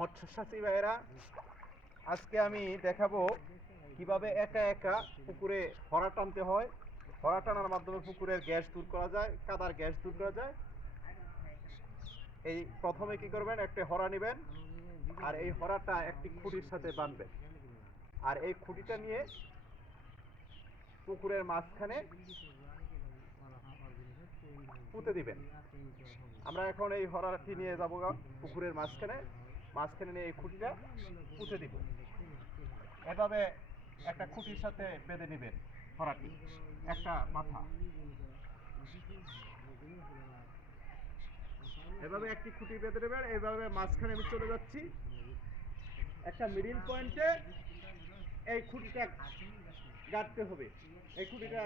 মৎস্যচাষী ভাইয়েরা, আজকে আমি দেখাবো কিভাবে একা একা পুকুরে হরা টানতে হয়। হরা টানার মাধ্যমে পুকুরের গ্যাস দূর করা যায়, কাদার গ্যাস দূর করা যায়। এই প্রথমে কি করবেন, একটা হরা নেবেন আর এই হরাটা একটি খুঁটির সাথে বাঁধবেন, আর এই খুঁটিটা নিয়ে পুকুরের মাঝখানে পুঁতে দিবেন। আমরা এখন এই হরাটি নিয়ে যাবো পুকুরের মাঝখানে নিয়ে এই খুঁটিটা পুঁতে দিব। এভাবে একটা খুঁটির সাথে বেঁধে নেবেন হরাটি, একটা মাথা। এভাবে একটি খুঁটি বেঁধে নেবেন। এইভাবে মাঝখানে আমি চলে যাচ্ছি, একটা মিডিল পয়েন্টে এই খুঁটিটা গাঁথতে হবে। এই খুঁটিটা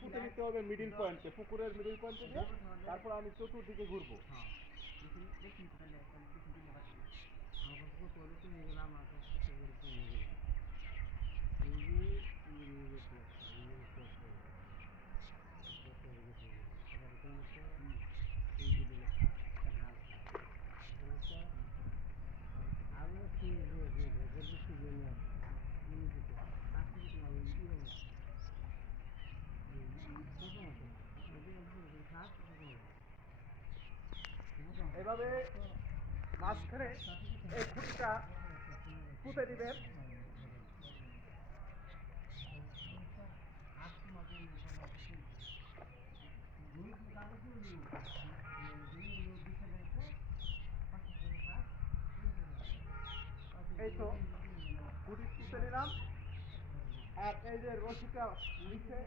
পুঁতে নিতে হবে মিডিল পয়েন্টে, পুকুরের মিডিল পয়েন্টে দিয়ে। তারপর আমি চতুর্দিকে ঘুরবো। এভাবে মাঝখানে এই খুঁটিটা পুঁতে দিবেন। এই তো খুঁটি পুঁতে নিলাম, আর এই যে রশিটা নিচে,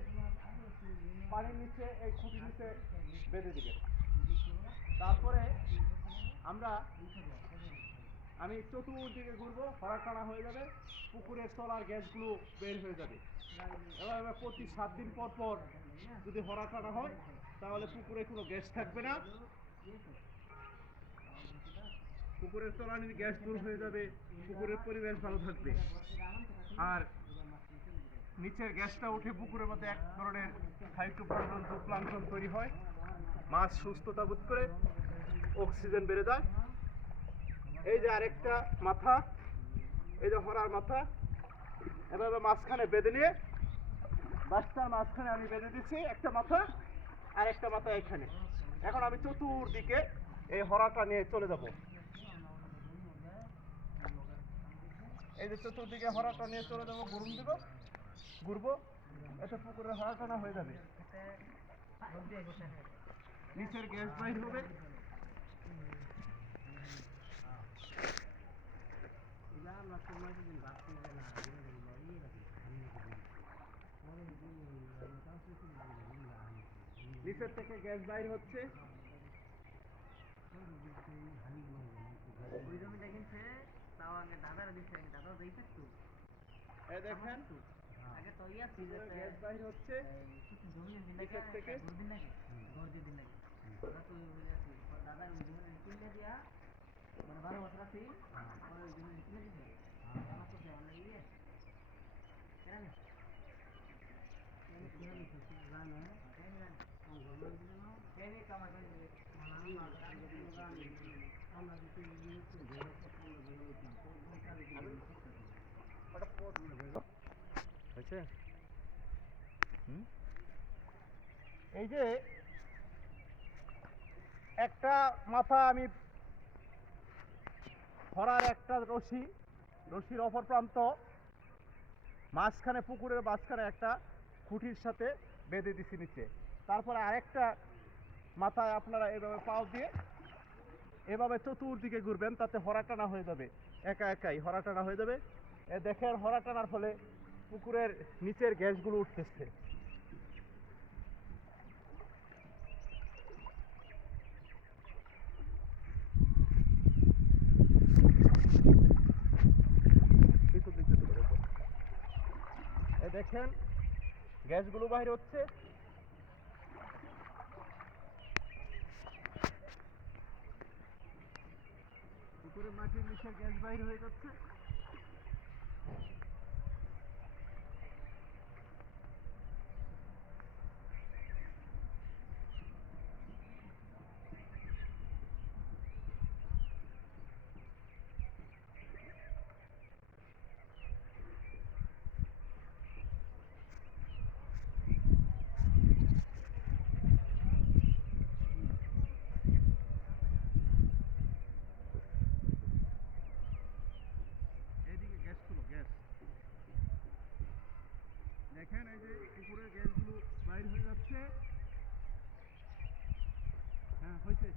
পানির নিচে, এই খুঁটির নিচে বেঁধে দিবেন। তারপরে আমি চতুর্দিকে ঘুরবো, হরা টানা হয়ে যাবে, পুকুরের তলার গ্যাসগুলো বের হয়ে যাবে। এভাবে প্রতি 7 দিন পর পর যদি হরা টানা হয়, তাহলে পুকুরে কোনো গ্যাস থাকবে না, পুকুরের তলানির গ্যাস দূর হয়ে যাবে, পুকুরের পরিবেশ ভালো থাকবে। আর নিচের গ্যাসটা উঠে পুকুরের মধ্যে এক ধরনের ফাইটোপ্লাঙ্কটন, জুপ্লাঙ্কটন তৈরি হয়, মাছ সুস্থতা বোধ করে, অক্সিজেন বেড়ে যায়। এই যে আরেকটা মাথা, এই যে হরার মাথা, এভাবে মাঝখানে বেঁধে নিয়ে, বাসটার মাঝখানে আমি বেঁধে দিচ্ছি একটা মাথা, আর একটা মাথা এখানে। এখন আমি চতুর্দিকে এই হরাটা নিয়ে চলে যাব। এই যে চতুর্দিকে হরাটা নিয়ে চলে যাবো, ঘুরবো, এতে পুকুরের হরা টানা হয়ে যাবে, নিচের গ্যাস বাইর হবে। নিচের থেকে গ্যাস বাইর হচ্ছে। দেখেন গ্যাস বাইর হচ্ছে নিচের থেকে। এই যে একটা মাথা আমি হরার একটা রশির অপর প্রান্ত মাঝখানে, পুকুরের মাঝখানে একটা খুঁটির সাথে বেঁধে দিছি নিচে। তারপরে আরেকটা মাথায় আপনারা এভাবে পাও দিয়ে এভাবে চতুর্দিকে ঘুরবেন, তাতে হরা টানা হয়ে যাবে, একা একাই হরা টানা হয়ে যাবে। দেখেন হরা টানার ফলে পুকুরের নিচের গ্যাসগুলো উঠতেছে। দেখেন গ্যাসগুলো বাইরে হচ্ছে। পুকুরের মাটির নিচের গ্যাস বাইরে হয়ে যাচ্ছে। দেখেন এই যে পুকুরের গ্যাসগুলো বাইর হয়ে যাচ্ছে। হ্যাঁ হয়েছে।